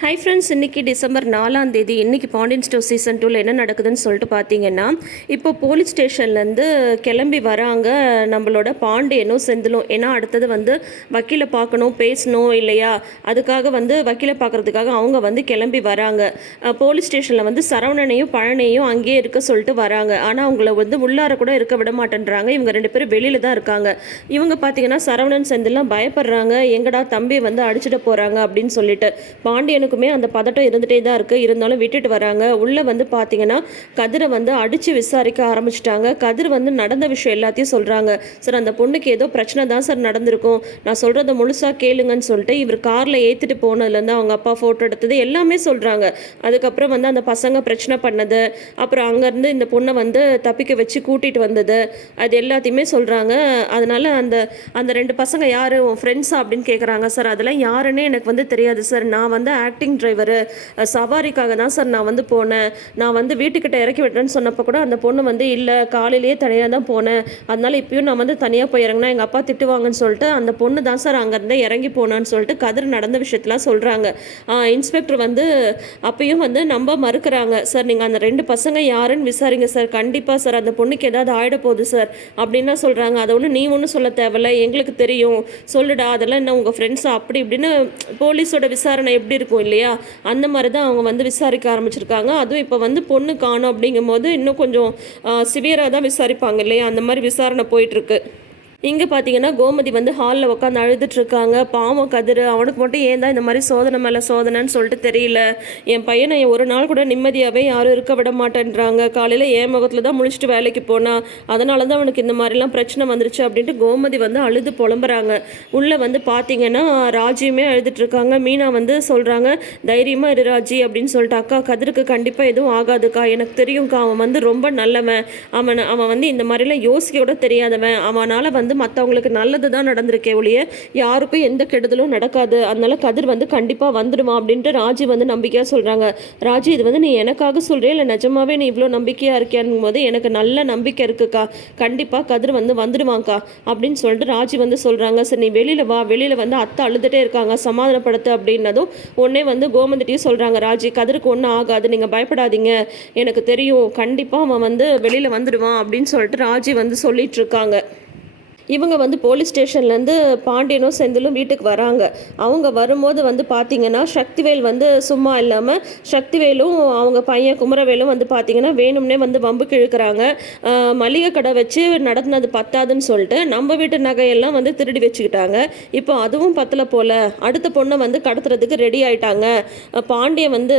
Hi friends இன்றைக்கி December நாலாம் தேதி இன்றைக்கி பாண்டியன் ஸ்டோர் சீசன் டூவில் என்ன நடக்குதுன்னு சொல்லிட்டு பார்த்தீங்கன்னா இப்போ போலீஸ் ஸ்டேஷன்லேருந்து கிளம்பி வராங்க நம்மளோட பாண்டியனும் செந்திலும். ஏன்னா அடுத்தது வந்து வக்கீலை பார்க்கணும் பேசணும் இல்லையா? அதுக்காக வந்து வக்கீலை பார்க்குறதுக்காக அவங்க வந்து கிளம்பி வராங்க. போலீஸ் ஸ்டேஷனில் வந்து சரவணனையும் பழனையும் அங்கேயே இருக்க சொல்லிட்டு வராங்க. ஆனால் அவங்கள வந்து உள்ளார கூட இருக்க விட மாட்டேன்றாங்க. இவங்க ரெண்டு பேரும் வெளியில் தான் இருக்காங்க. இவங்க பார்த்தீங்கன்னா சரவணன் செந்திலாம் பயப்படுறாங்க. எங்கடா தம்பி வந்து அடிச்சிட போகிறாங்க அப்படின்னு சொல்லிட்டு. பாண்டியனுக்குமே அந்த பதட்டம் இருந்துகிட்டே தான் இருக்குது இருந்தாலும் விட்டுட்டு வராங்க. உள்ளே வந்து பார்த்தீங்கன்னா கதிரை வந்து அடித்து விசாரிக்க ஆரம்பிச்சிட்டாங்க. கதிர் வந்து நடந்த விஷயம் எல்லாத்தையும் சொல்கிறாங்க சார் அந்த பொண்ணுக்கு ஏதோ பிரச்சனை தான் சார் நடந்திருக்கும். நான் சொல்கிறத முழுசாக கேளுங்கன்னு சொல்லிட்டு இவர் காரில் ஏற்றிட்டு போனதுலேருந்து அவங்க அப்பா ஃபோட்டோ எடுத்தது எல்லாமே சொல்கிறாங்க அதுக்கப்புறம் வந்து அந்த பசங்க பிரச்சனை பண்ணது. அப்புறம் அங்கேருந்து இந்த பொண்ணை வந்து தப்பிக்க வச்சு கூட்டிகிட்டு வந்தது. அது எல்லாத்தையுமே சொல்கிறாங்க அதனால் அந்த அந்த ரெண்டு பசங்க யார்? உன் ஃப்ரெண்ட்ஸா அப்படின்னு கேட்குறாங்க சார் அதெல்லாம் யாருன்னே எனக்கு வந்து தெரியாது சார். நான் வந்து ஆக்ட் ஆக்டிங் டிரைவரு சவாரிக்காக தான் சார் நான் வந்து போனேன். நான் வந்து வீட்டுக்கிட்ட இறக்கி விட்டுறேன்னு சொன்னப்போ கூட அந்த பொண்ணு வந்து இல்லை காலையிலேயே தனியாக தான் போனேன். அதனால் இப்பயும் நான் வந்து தனியாக போய் இறங்கினா எங்கள் அப்பா திட்டுவாங்கன்னு சொல்லிட்டு அந்த பொண்ணு தான் சார் அங்கேருந்து இறங்கி போனான்னு சொல்லிட்டு கதிர் நடந்த விஷயத்தெலாம் சொல்கிறாங்க இன்ஸ்பெக்டர் வந்து அப்பயும் வந்து நம்ப மறுக்கிறாங்க. சார் நீங்கள் அந்த ரெண்டு பசங்க யாருன்னு விசாரிங்க சார். கண்டிப்பாக சார் அந்த பொண்ணுக்கு ஏதாவது ஆயிட போகுது சார். அப்படின்னா சொல்கிறாங்க அதை ஒன்று நீ ஒன்றும் சொல்ல தேவையில்ல. எங்களுக்கு தெரியும். சொல்லுடா அதெல்லாம் என்ன உங்கள் ஃப்ரெண்ட்ஸா அப்படி இப்படின்னு போலீஸோட விசாரணை எப்படி இருக்கும்? இல்லையா? அந்த மாதிரி தான் அவங்க வந்து விசாரிக்க ஆரம்பிச்சிருக்காங்க. அதுவும் இப்போ வந்து பொண்ணு காணும் அப்படிங்கும்போது இன்னும் கொஞ்சம் சிவியராக தான் விசாரிப்பாங்க இல்லையா? அந்த மாதிரி விசாரணை போயிட்டுருக்கு இங்கே பார்த்தீங்கன்னா கோமதி வந்து ஹாலில் உட்காந்து அழுதுட்டு இருக்காங்க பாவம் கதிர் அவனுக்கு மட்டும் ஏன் தான் இந்த மாதிரி சோதனை மேலே சோதனைன்னு சொல்லிட்டு தெரியல. என் பையனை ஒரு நாள் கூட நிம்மதியாகவே யாரும் இருக்க விட மாட்டேன்றாங்க. காலையில் என் முகத்தில் தான் முழிச்சிட்டு வேலைக்கு போனா அதனால தான் அவனுக்கு இந்த மாதிரிலாம் பிரச்சனை வந்துருச்சு அப்படின்ட்டு கோமதி வந்து அழுது புலம்புறாங்க. உள்ளே வந்து பார்த்தீங்கன்னா ராஜியுமே அழுதுட்டு இருக்காங்க மீனா வந்து சொல்கிறாங்க தைரியமாக இரு ராஜி அப்படின்னு சொல்லிட்டு அக்கா கதிருக்கு கண்டிப்பாக எதுவும் ஆகாதுக்கா. எனக்கு தெரியும்க்கா அவன் வந்து ரொம்ப நல்லவன். அவன் அவன் வந்து இந்த மாதிரிலாம் யோசிக்க கூட தெரியாதவன். அவனால் வந்து மற்றவங்களுக்கு நல்லது தான் நடந்திருக்கே ஒழிய யாருக்கும் எந்த கெடுதலும் நடக்காது. அதனால கதிர் வந்து கண்டிப்பாக வந்துடுவான் அப்படின்ட்டு ராஜி வந்து நம்பிக்கையாக சொல்கிறாங்க ராஜி இது வந்து நீ எனக்காக சொல்கிறே இல்லை நிஜமாவே நீ இவ்வளோ நம்பிக்கையாக இருக்கியான் போது எனக்கு நல்ல நம்பிக்கை இருக்குக்கா. கண்டிப்பாக கதிர் வந்து வந்துடுவாங்க்கா அப்படின்னு சொல்லிட்டு ராஜி வந்து சொல்கிறாங்க சரி நீ வெளியில் வா. வெளியில் வந்து அத்தை அழுதுகிட்டே இருக்காங்க. சமாதானப்படுத்து அப்படின்னதும் உடனே வந்து கோமந்திட்டையும் சொல்கிறாங்க ராஜி கதிருக்கு ஒன்றும் ஆகாது. நீங்கள் பயப்படாதீங்க. எனக்கு தெரியும். கண்டிப்பாக அவன் வந்து வெளியில் வந்துடுவான் அப்படின்னு சொல்லிட்டு ராஜி வந்து சொல்லிட்டு இருக்காங்க. இவங்க வந்து போலீஸ் ஸ்டேஷன்லேருந்து பாண்டியனும் செந்திலும் வீட்டுக்கு வராங்க. அவங்க வரும்போது வந்து பார்த்தீங்கன்னா சக்திவேல் வந்து சும்மா இல்லாமல் சக்திவேலும் அவங்க பையன் குமரவேலும் வந்து பார்த்தீங்கன்னா வேணும்னே வந்து வம்புக்கு இழுக்கிறாங்க மளிகை கடை வச்சு நடத்தினது பத்தாதுன்னு சொல்லிட்டு நம்ம வீட்டு நகையெல்லாம் வந்து திருடி வச்சுக்கிட்டாங்க. இப்போ அதுவும் பத்தல போல. அடுத்த பொண்ணை வந்து கடத்துறதுக்கு ரெடி ஆயிட்டாங்க. பாண்டியன் வந்து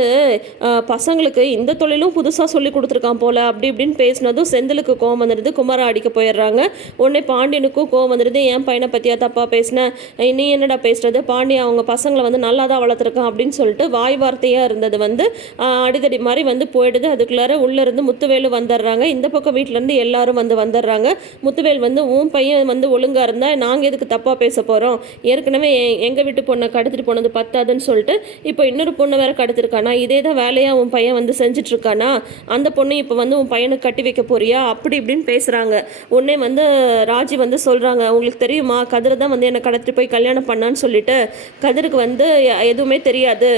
பசங்களுக்கு இந்த தொழிலும் புதுசாக சொல்லி கொடுத்துருக்கான் போல அப்படி இப்படின்னு பேசினதும் செந்திலுக்கு கோவம் வந்துடுது. குமரா அடிக்க போயிடுறாங்க. உடனே எனக்கும் கோவம் வந்துடுது என் பையனை பற்றியா தப்பாக பேசினேன் நீ என்னடா பேசுறது? பாண்டியா அவங்க பசங்களை வந்து நல்லா தான் வளர்த்துருக்கான் அப்படின்னு சொல்லிட்டு வாய் வார்த்தையாக இருந்தது வந்து அடிதடி மாதிரி வந்து போயிடுது. அதுக்குள்ளார உள்ளேருந்து முத்துவேலு வந்துடுறாங்க இந்த பக்கம் வீட்டிலேருந்து எல்லாரும் வந்து வந்துடுறாங்க முத்துவேல் வந்து உன் பையன் வந்து ஒழுங்காக இருந்தால் நாங்கள் எதுக்கு தப்பாக பேச போகிறோம் ஏற்கனவே எங்கள் வீட்டு பொண்ணை கடத்திட்டு போனது பத்தாதுன்னு சொல்லிட்டு இப்போ இன்னொரு பொண்ணை வேற கடத்திருக்கானா? இதே தான் வேலையாக உன் பையன் வந்து செஞ்சுட்டு இருக்கானா அந்த பொண்ணை இப்போ வந்து உன் பையனுக்கு கட்டி வைக்க போறியா? அப்படி இப்படின்னு பேசுகிறாங்க உடனே வந்து ராஜி வந்து சொல்கிறாங்க உங்களுக்கு தெரியுமா? கதிரை தான் வந்து என்னை கடத்திட்டு போய் கல்யாணம் பண்ணான்னு சொல்லிட்டு கதிருக்கு வந்து எதுவுமே தெரியாது.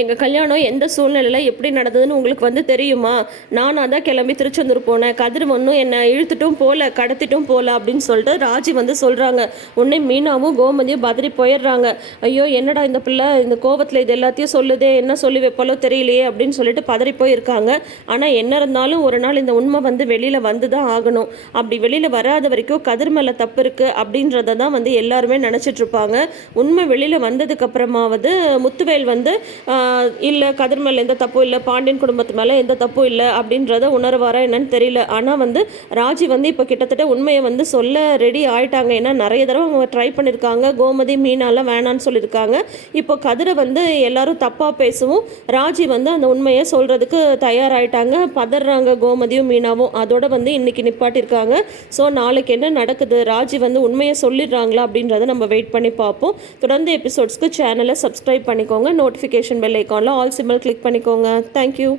எங்கள் கல்யாணம் எந்த சூழ்நிலையில் எப்படி நடந்ததுன்னு உங்களுக்கு வந்து தெரியுமா? நானாக தான் கிளம்பி திருச்செந்தூர் போனேன். கதிர் ஒன்றும் என்னை இழுத்துட்டும் போகல கடத்திட்டும் போகல அப்படின்னு சொல்லிட்டு ராஜி வந்து சொல்கிறாங்க உடனே மீனாவும் கோமதியும் பதறி போயிடுறாங்க. ஐயோ என்னடா இந்த பிள்ளை? இந்த கோபத்தில் இது எல்லாத்தையும் சொல்லுதே? என்ன சொல்லி வைப்பாலோ தெரியலையே அப்படின்னு சொல்லிட்டு பதறி போயிருக்காங்க. ஆனால் என்ன இருந்தாலும் ஒரு நாள் இந்த உண்மை வந்து வெளியில் வந்து தான் ஆகணும். அப்படி வெளியில் வராத வரைக்கும் கதிர் மேலே தப்பு இருக்குது அப்படின்றத தான் வந்து எல்லாருமே நினச்சிட்டு இருப்பாங்க. உண்மை வெளியில் வந்ததுக்கு அப்புறமாவது முத்துவேல் வந்து இல்லை கதிர் மேலே எந்த தப்பும் இல்லை பாண்டியன் குடும்பத்து மேலே எந்த தப்பும் இல்லை அப்படின்றத உணர்வாரா என்னன்னு தெரியல. ஆனால் வந்து ராஜி வந்து இப்போ கிட்டத்தட்ட உண்மையை வந்து சொல்ல ரெடி ஆயிட்டாங்க. ஏன்னா நிறைய தடவை அவங்க ட்ரை பண்ணியிருக்காங்க கோமதி மீனாலாம் வேணான்னு சொல்லியிருக்காங்க. இப்போ கதிரை வந்து எல்லாரும் தப்பாக பேசவும் ராஜி வந்து அந்த உண்மையை சொல்கிறதுக்கு தயாராயிட்டாங்க. பதறாங்க கோமதியும் மீனாவும். அதோட வந்து இன்னைக்கு நிப்பாட்டியிருக்காங்க ஸோ நாளைக்கு என்ன நடக்குது? ராஜி வந்து உண்மையை சொல்லிடுறாங்களா அப்படின்றத நம்ம வெயிட் பண்ணி பார்ப்போம். தொடர்ந்து எபிசோட்ஸ்க்கு சேனலை சப்ஸ்கிரைப் பண்ணிக்கோங்க. நோட்டிஃபிகேஷன் பெல் ஐக்கானில் ஆல் சிம்பிள் கிளிக் பண்ணிக்கோங்க. Thank you